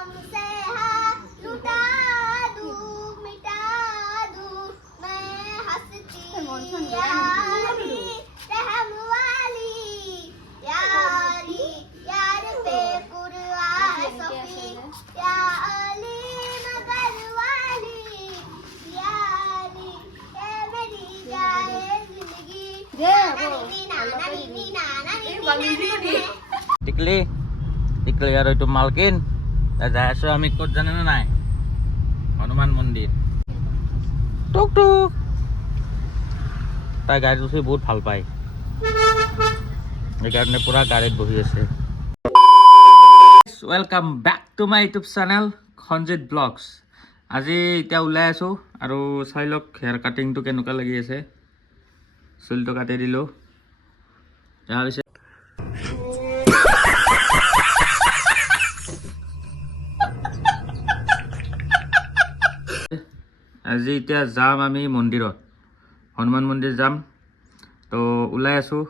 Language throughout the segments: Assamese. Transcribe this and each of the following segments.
हमसे हाँ लुटा दूँ मिटा दूँ मैं हंसती यारी रहम वाली यारी यार पे कुर्बान सफी या अली मगर वाली यारी ये मेरी जाए जिंदगी টিকলি টিকলি আৰু এইটো মালকিন যাই আছো আমি ক'ত জানে নে নাই হনুমান মন্দিৰ টুক টুক তাই গাড়ীত উঠি বহুত ভাল পায় সেইকাৰণে পুৰা গাড়ীত বহি আছে welcome back to my YouTube channel Khanjit vlogs আজি এতিয়া ওলাই আছো আৰু চাই লওক হেয়াৰ কাটিংটো কেনেকুৱা লাগি আছে চুলিটো কাটি দিলোঁ তাৰপিছত আজি এতিয়া যাম আমি মন্দিৰত হনুমান মন্দিৰ যাম তো ওলাই আছোঁ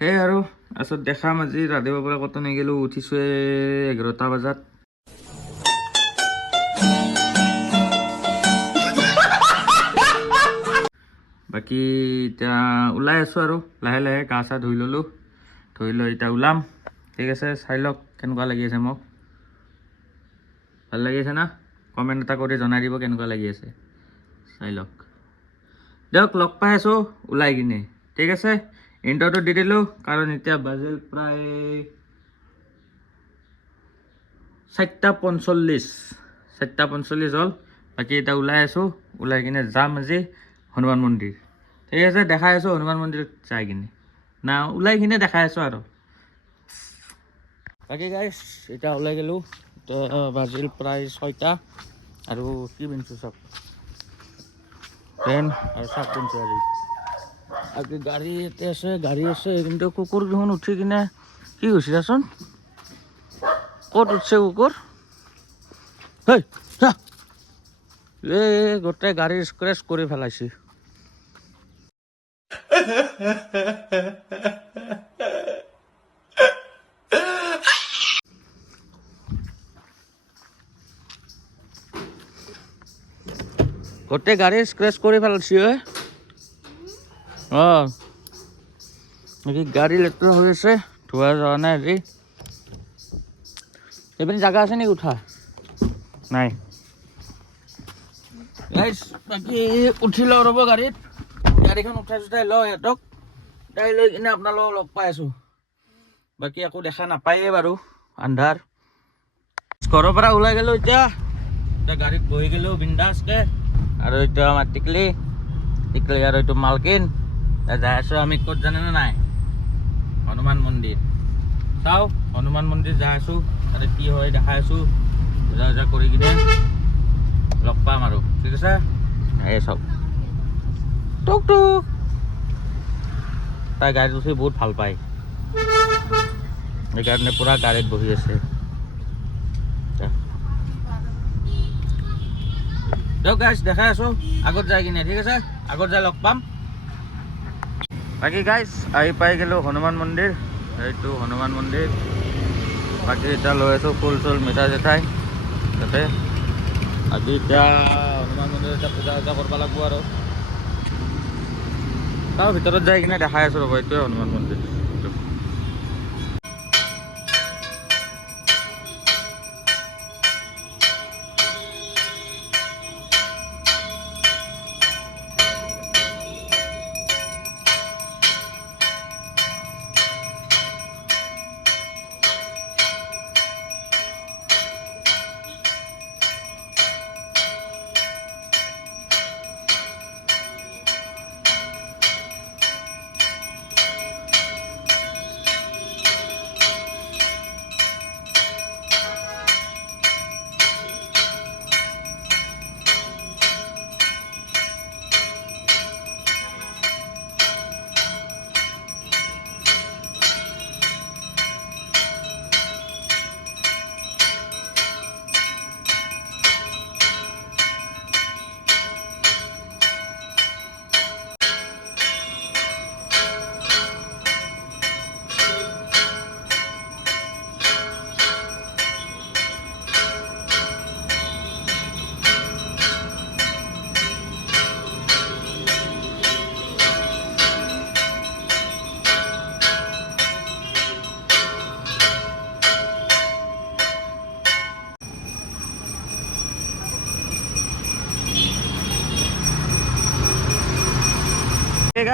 সেই আৰু তাৰপিছত দেখাম আজি ৰাতিপুৱাৰ পৰা ক'তো নেগিলোঁ উঠিছোঁ 11টা বজাত বাকী এতিয়া ওলাই আছোঁ আৰু লাহে লাহে গা চা ধুই ল'লোঁ ধুই লৈ এতিয়া ওলাম ঠিক আছে চাই লওক কেনেকুৱা লাগি আছে মোক ভাল লাগি আছে না কমেণ্ট এটা কৰি জনাই দিব কেনেকুৱা লাগি আছে চাই লওক দিয়ক লগ পাই আছোঁ ওলাই কিনে ঠিক আছে ইণ্টাৰটো দি দিলোঁ কাৰণ এতিয়া বাজিল প্ৰায় 4:45 হ'ল বাকী এতিয়া ওলাই আছোঁ ওলাই কিনে যাম আজি হনুমান মন্দিৰ ঠিক আছে দেখাই আছোঁ হনুমান মন্দিৰত যাই কিনে না ওলাই কিনে দেখাই আছোঁ আৰু বাকী গাইছ এতিয়া ওলাই গ'লোঁ বাজিল প্ৰায় 6টা আৰু কি পিন্ধিছোঁ চাওক পেণ্ট আৰু চাৰ্ট পিন্ধিছোঁ আজি গাড়ী এতিয়া আছে গাড়ী আছে কিন্তু কুকুৰ কেইখন উঠি কিনে কি হৈছে চাচোন ক'ত উঠছে কুকুৰ হেই এই গোটেই গাড়ী স্ক্ৰেচ কৰি পেলাইছে গোটেই গাড়ী স্ক্ৰেচ কৰি পেলাইছে অঁ গাড়ী লেতেৰা হৈ আছে ধোৱা যোৱা নাই আজি এইপিনে জাগা আছে নেকি উঠা নাই গাইছ বাকী উঠি লওঁ ৰ'ব গাড়ীখন উঠাই চুঠাই লওঁ সিহঁতক গাড়ী লৈ কিনে আপোনালোকক লগ পাই আছোঁ বাকী একো দেখা নাপায়েই বাৰু আন্ধাৰ ঘৰৰ পৰা ওলাই গ'লোঁ এতিয়া গাড়ীত বহি গ'লোঁ বিন্দাছকৈ আৰু এতিয়া আমাৰ টিকলি আৰু এইটো মালকিন যাই আছোঁ আমি ক'ত জানে নে নাই হনুমান মন্দিৰ চাওঁ হনুমান মন্দিৰ যাই আছোঁ তাতে কি হয় দেখাই আছোঁ পূজা চূজা কৰি কিনে লগ পাম আৰু ঠিক আছে এই চাওক টুক টুক তাই গাড়ীত উঠি বহুত ভাল পায় সেইকাৰণে পুৰা গাড়ীত বহি আছে দিয়ক গাইছ দেখাই আছোঁ আগত যাই কিনে ঠিক আছে আগত যাই লগ পাম বাকী গাইছ আহি পাই গ'লোঁ হনুমান মন্দিৰ এইটো হনুমান মন্দিৰ বাকী এতিয়া লৈ আছোঁ ফুল চুল মিঠাই চিঠাই তাতে আজি এতিয়া হনুমান মন্দিৰ এতিয়া পূজা চূজা কৰিব লাগিব আৰু তাৰ ভিতৰত যাই কিনে দেখাই আছোঁ ৰ'ব এইটোৱে হনুমান মন্দিৰ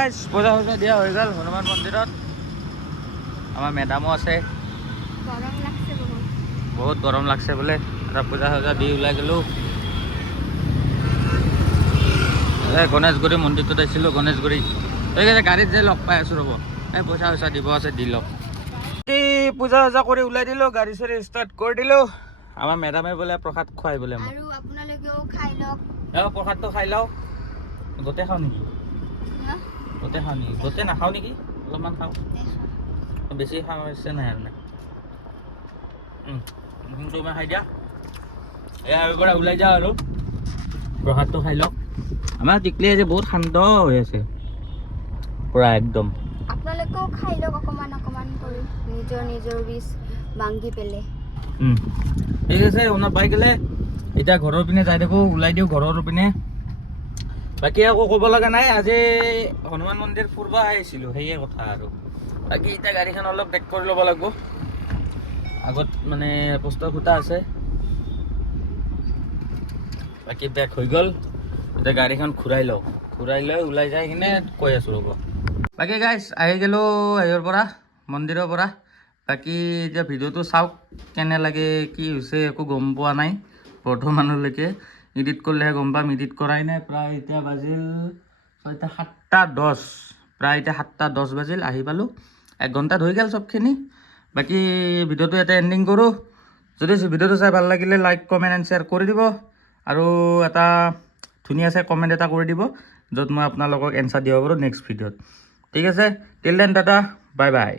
গাইজ পূজা চূজা দিয়া হৈ গ'ল হনুমান মন্দিৰত। আমাৰ মেডামো আছে, গৰম লাগছে বহুত। বহুত গৰম লাগছে বোলে। এটা পূজা চূজা দি ওলাই গ'লোঁ। এই গণেশগুৰি মন্দিৰটোত আহিছিলোঁ, গণেশগুৰি। এইকেইটা গাড়ীত যে লগ পাই আছোঁ ৰ'ব, এই পইচা চইচা দিব আছে দি লওক। পূজা চূজা কৰি ওলাই দিলোঁ, গাড়ী চাড়ী ষ্টাৰ্ট কৰি দিলোঁ। আমাৰ মেডামে বোলে প্ৰসাদ খুৱাই বোলে মোক। আৰু আপোনালোকেও খাই লওক। প্ৰসাদটো খাই লওঁ। গোটেই খাওঁ নেকি? গোটেই খাওঁ নেকি? গোটেই নাখাওঁ নেকি? অলপমান খাওঁ, বেছি খাওঁ ইচ্ছা নাই আৰু নাই। তুমি খাই দিয়া। এয়াৰ পৰা ওলাই যাওঁ আৰু প্ৰসাদটো খাই লওক। আমাৰ টিকলি আজি বহুত শান্ত হৈ আছে পুৰা একদম। আপোনালোকেও খাই লওক অকণমান অকণমান কৰি, নিজৰ নিজৰ বিচ ভাঙি পেলাই। ঠিক আছে, শুনা পাই গ'লে এতিয়া ঘৰৰ পিনে যাই থাকোঁ, ওলাই দিওঁ ঘৰৰ পিনে। বাকী একো ক'ব লগা নাই, আজি হনুমান মন্দিৰ ফুৰিব আহিছিলোঁ, সেয়ে কথা আৰু। বাকী এতিয়া গাড়ীখন অলপ বেক কৰি ল'ব লাগিব, আগত মানে পোষ্টৰ খুটা আছে। বাকী বেক হৈ গ'ল, এতিয়া গাড়ীখন ঘূৰাই লওঁ, ঘূৰাই লৈ ওলাই যাই কিনে কৈ আছোঁ ৰ'ব। বাকী গাইজ আহি গ'লোঁ হেৰিৰ পৰা, মন্দিৰৰ পৰা। বাকী এতিয়া ভিডিঅ'টো চাওক কেনে লাগে, কি হৈছে একো গম পোৱা নাই বৰ্তমানলৈকে। এডিট কৰিলেহে গম পাম, এডিট কৰাই নাই। প্ৰায় এতিয়া বাজিল 7:10, প্ৰায় এতিয়া 7:10 বাজিল। আহি পালোঁ, 1 ঘণ্টাত হৈ গ'ল চবখিনি। বাকী ভিডিঅ'টো ইয়াতে এণ্ডিং কৰোঁ। যদি ভিডিঅ'টো চাই ভাল লাগিলে লাইক কমেণ্ট এণ্ড শ্বেয়াৰ কৰি দিব, আৰু এটা ধুনীয়া চাই কমেণ্ট এটা কৰি দিব, য'ত মই আপোনালোকক এনচাৰ দিব পাৰোঁ নেক্সট ভিডিঅ'ত। ঠিক আছে, till then Tata, bye bye.